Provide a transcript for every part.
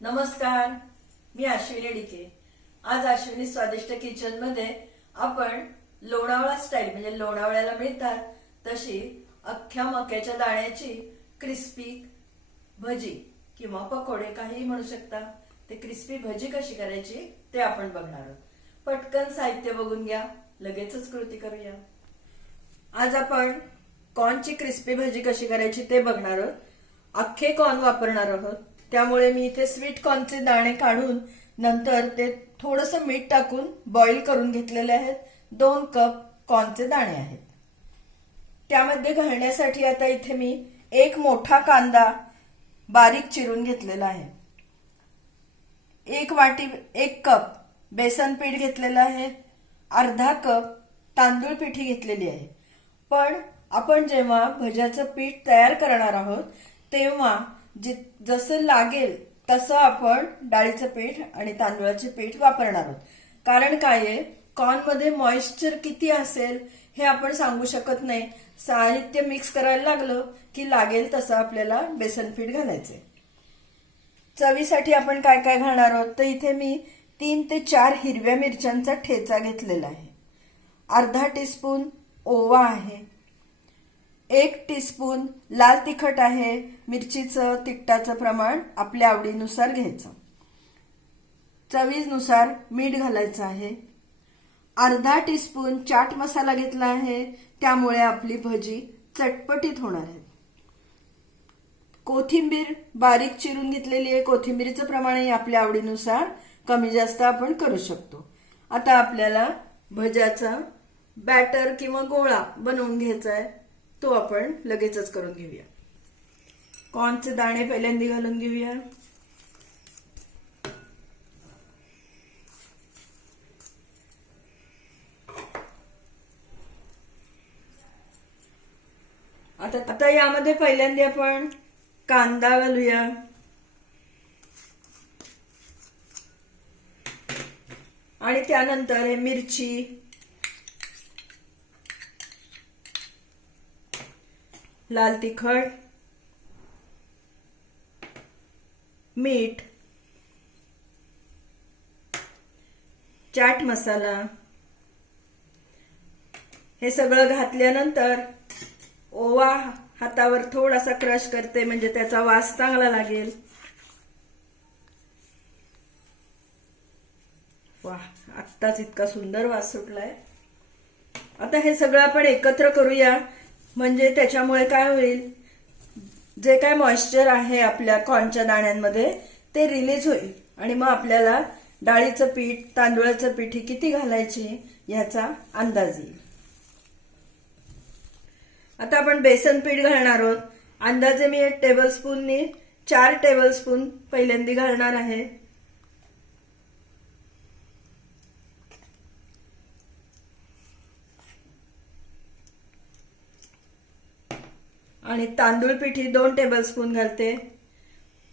नमस्कार मी अश्विनी डिके. आज अश्विनी स्वादिष्ट किचनमध्ये आपण लोणावळा स्टाईल म्हणजे लोणावळ्याला मिळतात तशी अख्ख्या मक्याच्या दाण्याची क्रिस्पी भजी किंवा पकोडे काहीही म्हणू शकता. ते क्रिस्पी भजी कशी करायची ते आपण बघणार आहोत. पटकन साहित्य बघून घ्या लगेचच कृती करूया. आज आपण कॉर्नची क्रिस्पी भजी कशी करायची ते बघणार आहोत. अख्खे कॉर्न वापरणार आहोत. त्यामुळे मी इथे स्वीट कॉर्नचे दाणे काढून नंतर ते थोडस मीठ टाकून बॉईल करून घेतलेले आहेत. दोन कप कॉर्नचे दाणे आहेत. त्यामध्ये घालण्यासाठी आता इथे मी एक मोठा कांदा बारीक चिरून घेतलेला आहे. एक वाटी एक कप बेसन पीठ घेतलेलं आहे. अर्धा कप तांदूळ पिठी घेतलेली आहे. पण आपण जेव्हा भज्याचं पीठ तयार करणार आहोत तेव्हा जि- जसं लागेल तसं आपण डाळीचं पीठ आणि तांदूळाचे पीठ वापरणार आहोत. कारण काय आहे? कॉर्नमध्ये मॉइश्चर किती असेल हे आपण सांगू शकत नाही. साहित्य मिक्स करायला लागलं की लागेल तसं आपल्याला बेसन पीठ घालायचंय. चवीसाठी आपण काय काय घालणार आहोत? तर इथे मी तीन ते चार हिरव्या मिरच्यांचा ठेचा घेतलेला आहे. अर्धा टीस्पून ओवा आहे. एक टीस्पून लाल तिखट आहे. मिरचीचं तिखटाचं प्रमाण आपल्या आवडीनुसार घ्यायचं. चवीनुसार मीठ घालायचं आहे. अर्धा टीस्पून चाट मसाला घेतला आहे. त्यामुळे आपली भजी चटपटीत होणार आहे. कोथिंबीर बारीक चिरून घेतलेली आहे. कोथिंबीरीचं प्रमाणही आपल्या आवडीनुसार कमी जास्त आपण करू शकतो. आता आपल्याला भज्याचा बॅटर किंवा गोळा बनवून घ्यायचा आहे. तो आपण लगेचच करून घेऊया. कॉर्नचे दाणे पहिल्यांदा घालून घेऊया. आता आता यामध्ये पहिल्यांदा आपण कांदा घालूया. आणि त्यानंतर हे मिरची लाल तिखट मीठ चाट मसाला हे सगळं घातल्यानंतर ओवा हातावर थोडासा क्रश करते म्हणजे त्याचा वास चांगला लागेल. वा आत्ताच इतका सुंदर वास सुटलाय. आता हे सगळं आपण एकत्र करूया. म्हणजे त्याच्यामुळे काय होईल? जे काय मॉइश्चर आहे आपल्या कॉर्नच्या दाण्यांमध्ये ते रिलीज होईल. आणि मग आपल्याला डाळीचं पीठ तांदूळाचं पीठ हे किती घालायचे ह्याचा अंदाज येईल. आता आपण बेसन पीठ घालणार आहोत. अंदाजे मी एक टेबल स्पूननी चार टेबलस्पून पहिल्यांदी घालणार आहे. आणि तांदूळ पिठी दोन टेबल स्पून घालते.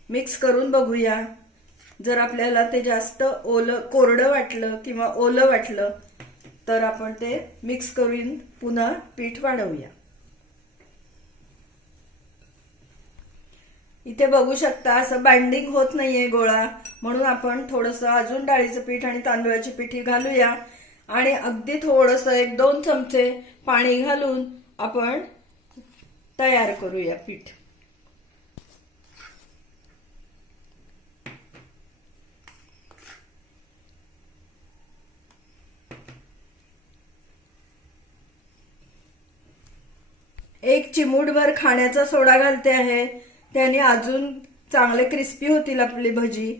मिक्स करून बघूया. जर आपल्याला ते जास्त ओलं कोरडं वाटलं किंवा ओलं वाटलं तर आपण ते मिक्स करून पुन्हा पीठ वाढवूया. इथे बघू शकता असं बाइंडिंग होत नाहीये गोळा. म्हणून आपण थोडस अजून डाळीचं पीठ आणि तांदूळाची पिठी घालूया. आणि अगदी थोडस एक दोन चमचे पाणी घालून आपण तयार करूया पीठ. एक चिमूटभर खाण्याचा सोडा घालते आहे. त्याने अजून चांगले क्रिस्पी होतील आपली भजी.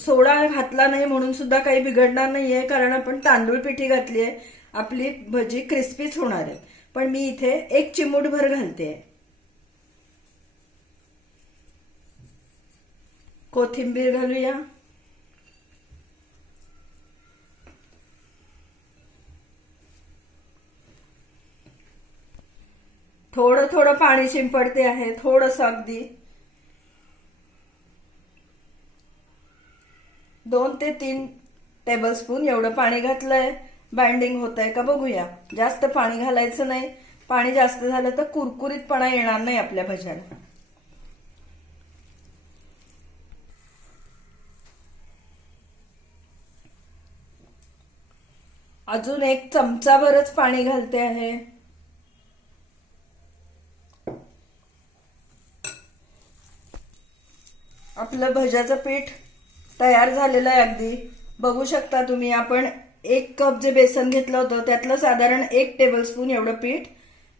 सोडा घातला नाही म्हणून सुद्धा काही बिघडणार नाहीये कारण आपण तांदूळ पिठी घातली आहे आपली भजी क्रिस्पीच होणार आहे. पण मी इथे एक चिमूटभर घालते. कोथिंबीर घालूया. थोडं थोडं पाणी शिंपडते आहे थोडस अगदी. दोन ते तीन टेबलस्पून एवढं पाणी घातलंय. बाइंडिंग होत आहे का बघूया. जास्त पाणी घालायचं नाही. पाणी जास्त झालं तर कुरकुरीतपणा येणार नाही आपल्या भज्याला अजून एक चमचाभरच पाणी घालते आहे. आपलं भज्याचं पीठ तयार झालेलं आहे अगदी. बघू शकता तुम्ही आपण एक कप जे बेसन घेतलं होतं त्यातलं साधारण एक टेबलस्पून एवढं पीठ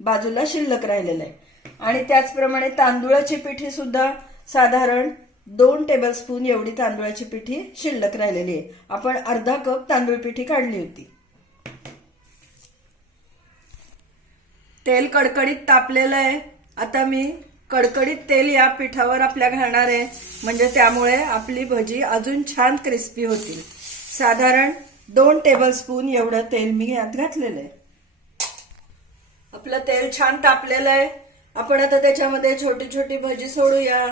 बाजूला शिल्लक राहिलेलं आहे. आणि त्याचप्रमाणे तांदूळाची पिठी सुद्धा साधारण दोन टेबलस्पून एवढी तांदुळाची पिठी शिल्लक राहिलेली आहे. आपण अर्धा कप तांदूळ पिठी काढली होती. तेल कडकडीत तापलेलं आहे. आता मी कडकडीत तेल या पिठावर आपल्या घालणार आहे. म्हणजे त्यामुळे आपली भजी अजून छान क्रिस्पी होतील. साधारण दोन टेबलस्पून एवढं तेल मी यात घातलेलं आहे. आपलं तेल छान तापलेलं आहे. आपण आता त्याच्यामध्ये छोटी छोटी भजी सोडूया.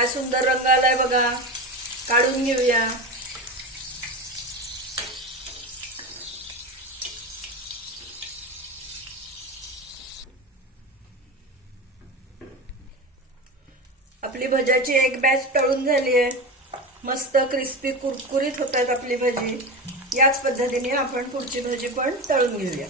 काय सुंदर रंग आलाय बघा. काढून घेऊया. आपली भज्याची एक बॅच तळून झाली आहे. मस्त क्रिस्पी कुरकुरीत होत आहेत आपली भजी. याच पद्धतीने आपण पुढची भजी पण तळून घेऊया.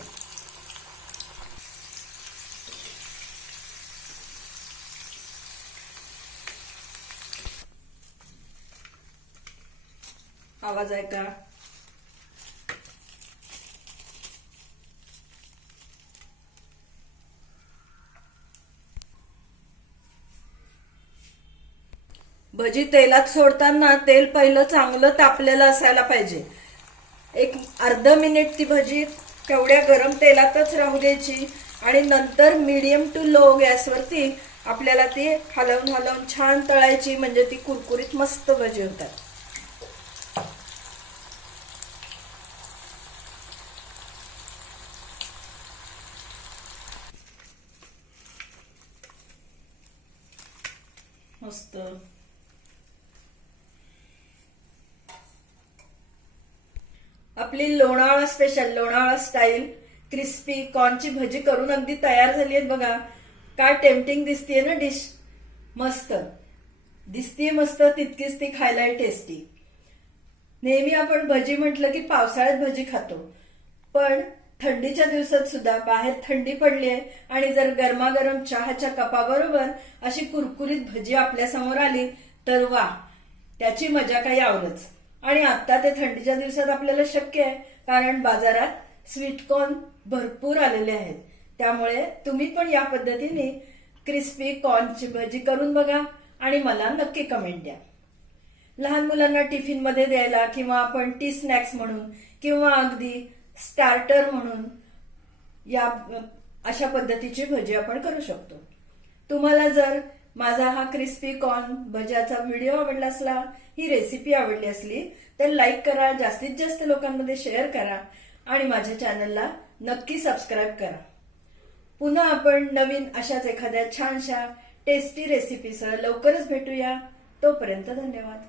आवाज आहे का? भजी तेलात सोडताना तेल पहिलं चांगलं तापलेलं असायला पाहिजे. एक अर्ध मिनिट ती भजी केवढ्या गरम तेलातच राहू द्यायची आणि नंतर मीडियम टू लो गॅसवरती आपल्याला ती हलवून हलवून छान तळायची म्हणजे ती कुरकुरीत मस्त भजी होतात. मस्त. आपली Lonavala special Lonavala style crispy कॉर्नची भजी करून अगदी तयार झाली आहेत बघा. काय टेम्पटिंग दिसतीये ना डिश मस्त. दिसतीये मस्त तितकीच ती खायलाही टेस्टी नेहमी आपण भजी म्हटलं की पावसाळ्यात भजी खातो. पण थंडीच्या दिवसात सुद्धा बाहेर थंडी पडली आहे. आणि जर गरमागरम चहाच्या कपाबरोबर अशी कुरकुरीत भजी आपल्यासमोर आली तर वा त्याची मजा काही आवडच आणि आता ते थंडीच्या दिवसात आपल्याला शक्य आहे कारण बाजारात स्वीटकॉर्न भरपूर आलेले आहेत. त्यामुळे तुम्ही पण या पद्धतीने क्रिस्पी कॉर्नची भजी करून बघा आणि मला नक्की कमेंट द्या. लहान मुलांना टिफिनमध्ये द्यायला किंवा आपण टी स्नॅक्स म्हणून किंवा अगदी स्टार्टर म्हणून या अशा पद्धतीची भजी आपण करू शकतो. तुम्हाला जर माझा हा क्रिस्पी कॉर्न भज्याचा व्हिडिओ आवडला असला ही रेसिपी आवडली असली तर लाईक करा जास्तीत जास्त लोकांमध्ये शेअर करा आणि माझ्या चॅनलला नक्की सबस्क्राईब करा. पुन्हा आपण नवीन अशाच एखाद्या छानशा टेस्टी रेसिपीसह लवकरच भेटूया. तोपर्यंत धन्यवाद.